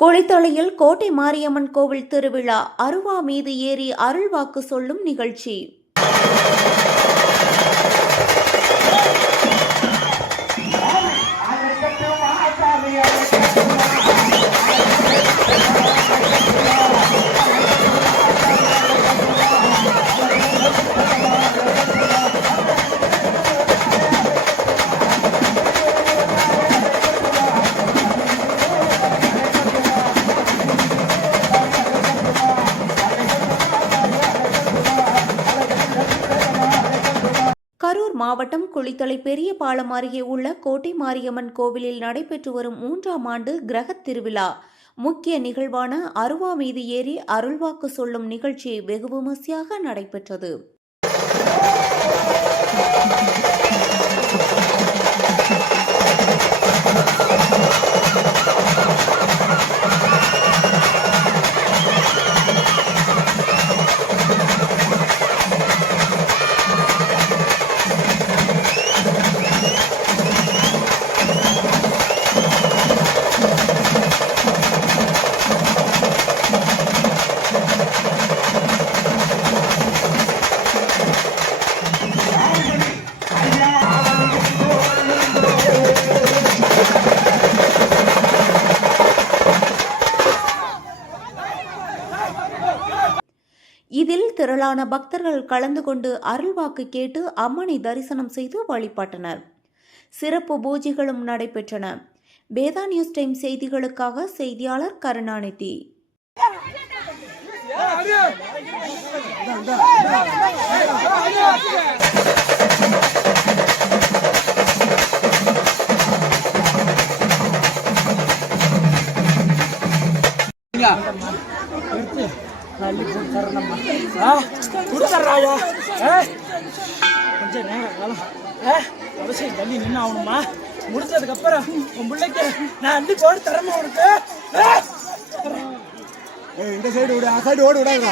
குளித்தலையில் கோட்டை மாரியம்மன் கோவில் திருவிழா அருவா மீது ஏறி அருள்வாக்கு சொல்லும் நிகழ்ச்சி. கரூர் மாவட்டம் குளித்தலை பெரிய பாலம் அருகே உள்ள கோட்டை மாரியம்மன் கோவிலில் நடைபெற்று வரும் 3ஆம் ஆண்டு கிரகத் திருவிழா முக்கிய நிகழ்வான அருவா மீது ஏறி அருள்வாக்கு சொல்லும் நிகழ்ச்சி வெகு விமர்சையாக நடைபெற்றது. இதில் திரளான பக்தர்கள் கலந்து கொண்டு அருள்வாக்கு கேட்டு அம்மனை தரிசனம் செய்து வழிபட்டனர். சிறப்பு பூஜைகளும் நடைபெற்றன. வேதா நியூஸ் டைம் செய்திகளுக்காக செய்தியாளர் கருணாநிதி. கொஞ்சம் நேரம் காலம் அவசியம் தள்ளி நின்று ஆகணுமா? முடிச்சதுக்கு அப்புறம் உன் பிள்ளைக்கு நான் அள்ளி போட்டு தரமா உனக்கு. இந்த சைடு விட, சைடு ஓடு விடாங்க.